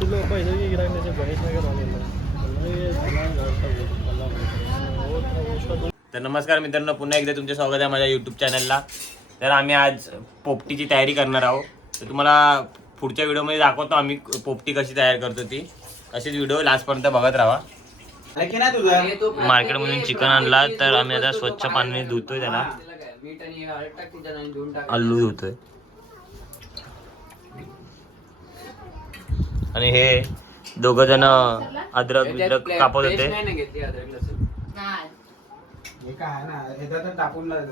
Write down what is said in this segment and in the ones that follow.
तुला पैसे की गणेश नगर आलेलं तर नमस्कार मित्रांनो पुन्हा एकदा तुमचे स्वागत आहे माझ्या यूट्यूब चॅनलला तर आम्ही आज पोपटीची तयारी करणार आहोत. तर तुम्हाला पुढच्या व्हिडिओमध्ये दाखवतो आम्ही पोपटी कशी तयार करतो ती. अशीच व्हिडिओ लास्टपर्यंत बघत राहा. मार्केटमधून चिकन आणला तर आम्ही आता स्वच्छ पाण्याने धुतोय त्याला. मीठ आणि हळद टाक त्याच्यात आणि धुवून टाक आलू धुतोय. आणि हे दोघ जण अद्रक बिद्रक कापत होते. नाही ना घेतली अद्रक लसूण?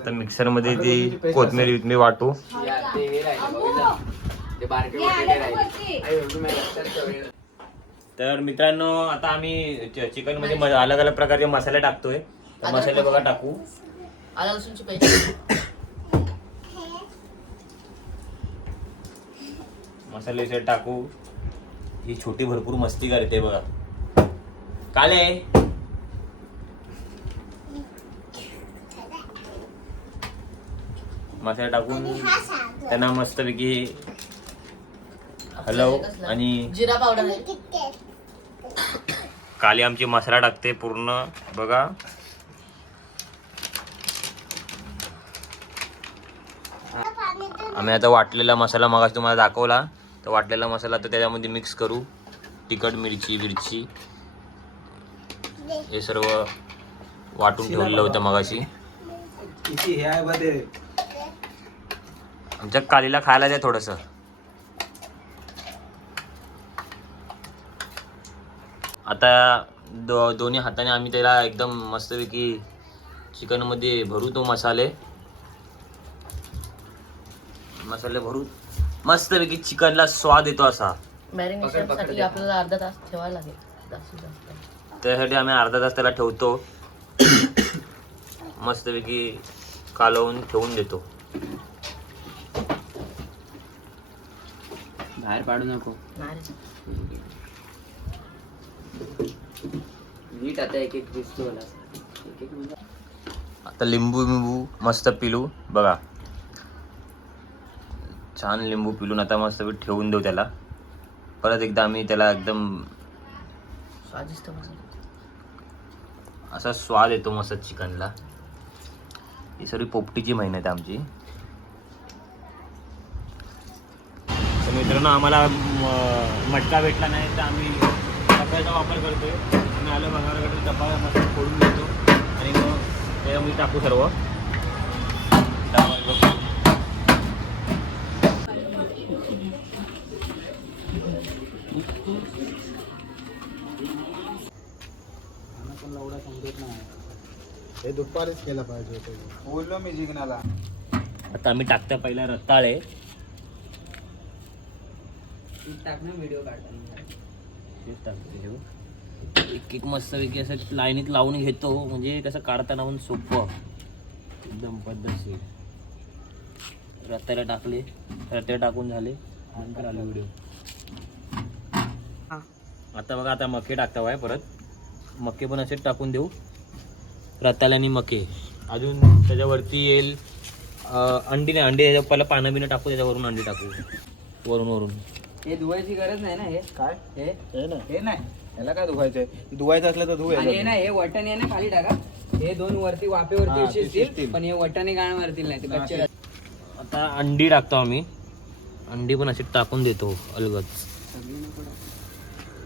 तर मिक्सरमध्ये ती कोथमीर बिथमीर वाटू. या, ते हे राहिलं बघितलं? ते बारके मोठे ते राहिले. आई, एवढं माझ्या लक्षात ठेवलेलं. तर मित्रांनो आता आम्ही चिकनमध्ये अलग अलग प्रकारचे मसाले टाकतोय. तर मसाले बघा टाकू. आला लसूणची पेस्ट मसाले से टाकू. ही छोटी भरपूर मस्ती करते बघा. काले. मसाले टाकून त्यांना मस्तपैकी हलव आणि जिरा पावडर आहे. काली आमची मसाला टाकते पूर्ण. बघा. आम्ही आता वाटलेला मसाला मग तुम्हाला दाखवला. तर वाटलेला मसाला तर त्याच्यामध्ये मिक्स करू. तिखट मिरची मिरची. हे सर्व वाटून ठेवलेलं होतं मगाशी. आमच्या कालीला खायला द्या थोडस. आता दो दोन्ही हाताने आम्ही त्याला एकदम मस्तपैकी चिकनमध्ये भरू तो मसाले. मसाले भरू मस्तपैकी चिकनला स्वाद येतो असा. मॅरिनेशनसाठी आपल्याला अर्धा तास ठेवायला लागेल. जास्तीत जास्त. त्यासाठी आम्ही अर्धा तास त्याला ठेवतो. मस्तपैकी कालवून ठेवून देतो. बाहेर पाडू नको. नीट आता एक एक दिसतो आता लिंबू बिंबू मस्त पिलू. बघा. छान लिंबू पिलून आता मस्त ठेवून देऊ त्याला. परत एकदा आम्ही त्याला एकदम स्वादिष्ट असा स्वाद येतो मस्त चिकनला. ही सर्व पोपटीची मेहनत आहे आमची. तर मित्रांनो आम्हाला म- मटका भेटला नाही तर आम्ही डब्याचा वापर करतोय. आम्ही आलो बघायला डब्बा मस्त फोडून घेतो आणि मग त्याच्यामध्ये टाकू सर्व. हे दुपारीच केलं पाहिजे होतं. बोललो मी जिंकण्याला आता आम्ही टाकता पहिला रताळे. टाक ना व्हिडिओ काढताना. एक एक मस्तपैकी असं लाईनीत लावून घेतो म्हणजे कसं काढताना पण सोपं. एकदम पद्धतशीर. रत्याला टाकले. रत्या टाकून झाले. नंतर आले व्हिडिओ आता बघा आता मके टाकता आहे परत. मके पण असेच टाकून देऊ. रताला आणि मके. अजून त्याच्यावरती येईल अं, अंडी नाही अंडी पहिला पानं बिनं टाकू त्याच्यावरून अंडी टाकू. वरून वरून. हे धुवायची गरज नाही ना हे? काय? हे? हे ना. हे नाही. याला काय धुवायचंय धुवायचं असलं तर धुवायचं हे ना हे वटण आहे ना खाली टाका. हे दोन वरती वाफेवरती शिजतील. पण हे वटाने गाणवरतील नाही ते हा, कच्चे आता अंडी टाकतो आम्ही. अंडी पण अशी टाकून देतो अलगद टाकू.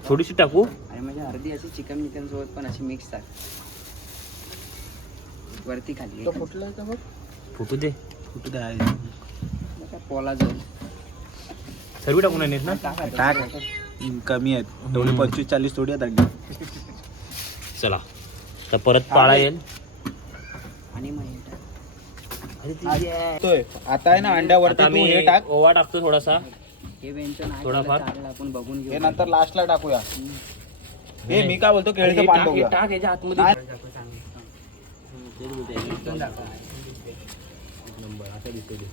थोडीशी टाकू? आणि म्हणजे अर्धी अशी चिकन मिकन सोबत पण अशी मिक्स टाक. वरती खाली तो फुटलाय का बघ? फुटू दे. फुटू बघा, पोला जाऊन सर्व टाकून आणेत ना? टाक कमी आहेत. तेवढे पंचवीस चाळीस थोडी आहेत अंडी चला. तर परत पाळा येईल. आणि हे. आता आहे ना तू हे टाक. ओवा टाकतो थोडासा. हे व्यंजन आहे थोडाफार? चालेल, आपण बघून घेऊ. हे नंतर लास्टला टाकूया. हे मी काय बोलतो केळीचं टाक पान हे बघूया. टाक याच्या आतमध्ये. नाही. तेच बोलतोय, एक नंबर असं दिसतोय ते.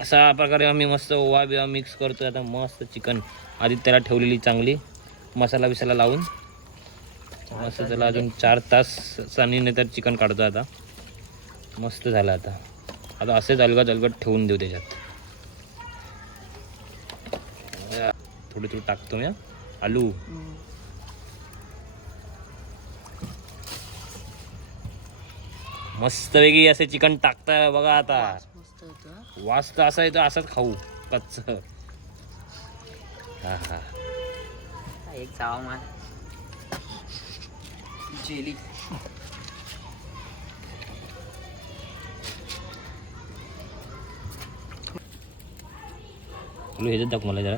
अशा प्रकारे आम्ही मस्त ओवा बिवा मिक्स करतोय. आता मस्त चिकन. आधी त्याला ठेवलेली चांगली. मसाला बिसाला लावून. मस्त त्याला अजून चार तास आणि नंतर चिकन काढतो आता. मस्त झालं आता. आता असेच अलगद अलगद ठेवून देऊ त्याच्यात. थोडी थोडी टाकतो मी. आलू. मस्तपैकी असे चिकन टाकताय बघा आता. मस्त. वास तर असा येतो असाच खाऊ कच्च. हा हा. एक चावा मान जेली. तुला ह्याच्यात दाख मला जरा.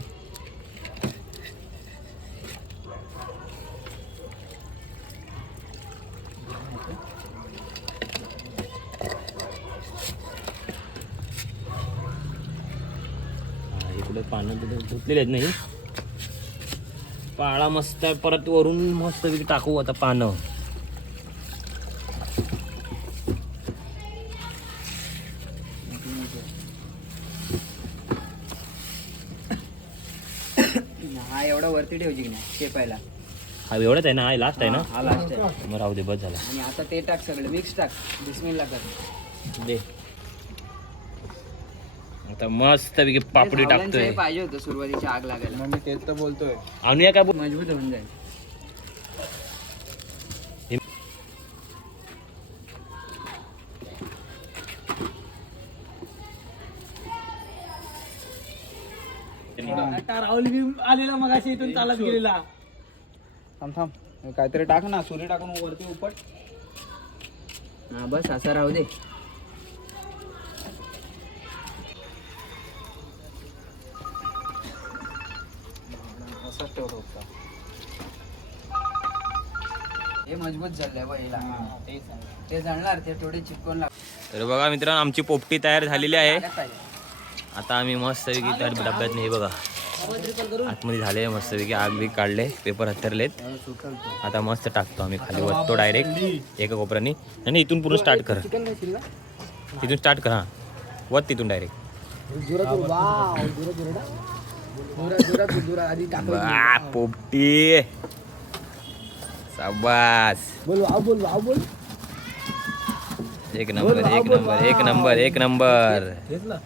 इकडे पानं धुतलेले आहेत नाही पाळा मस्त आहे. परत वरून मस्त टाकू आता पानं. हा एवढा वरती ठेवची की नाही शेपायला. हा एवढंच आहे ना? हा लास्ट आहे ना? हा लास्ट आहे. मग राहू दे बस झाला. आणि आता ते टाक सगळं मिक्स टाक. बिस्मिल्ला कर. दे. आता मस्त पैकी पापडी हे हे टाकतोय पाहिजे होतं सुरुवातीची आग लागायला. मग मी तेच तर बोलतोय. आणूया काय बोल मजबूत होऊन जाईल. थांब थांब. हे काहीतरी टाक ना सुरी टाकून वरती उपट. हा बस असं राहू दे. ठेवतो होता. हे मजबूत झालंय ते जाणणार ते थोडे चिपकून तर बघा मित्रांनो आमची पोपटी तयार झालेली आहे. आता आम्ही मस्त पैकी त्या डब्यात हे बघा. आतमध्ये झाले मस्त पैकी आग बी काढले पेपर हत्तरलेत आता मस्त टाकतो आम्ही खाली वरतो डायरेक्ट एका कोपऱ्यानी. नाही नाही, इथून पूर्ण स्टार्ट कर. तिथून स्टार्ट कर हां. वत तिथून डायरेक्ट पोपटी. एक नंबर एक नंबर एक नंबर एक नंबर.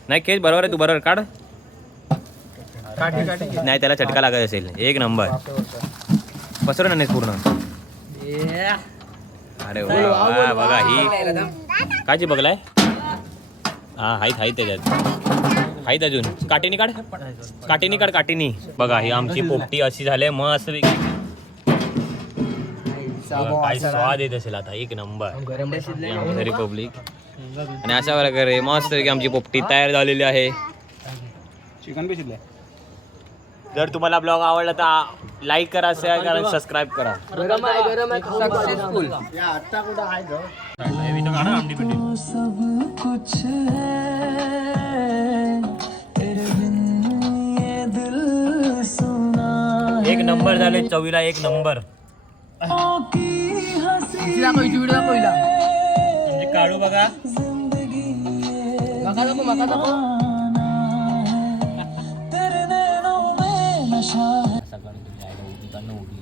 नाही बरोबर आहे तू बरोबर. काढ. नाही त्याला चटका लागत असेल. एक नंबर. पसरव ना पूर्ण. अरे वा वा, बघा ही. काची बघलाय. हा हाईत हाईत त्याच्यात. हाईत अजून. काटीनी काढ. काटीनी काढ काटीनी बघा ही आमची पोपटी अशी झाली मस्त काय स्वाद येत असेल आता. एक नंबर. रिपब्लिक. आणि अशा प्रकारे मस्त आमची पोपटी तयार झालेली आहे. चिकन शिजलंय. जर तुम्हाला ब्लॉग आवडला तर लाईक करा शेअर करा सबस्क्राईब करा. सक्सेसफुल नंबर झाले चवीला एक नंबर. म्हणजे काढू बघा. सकाळी उठताना उठली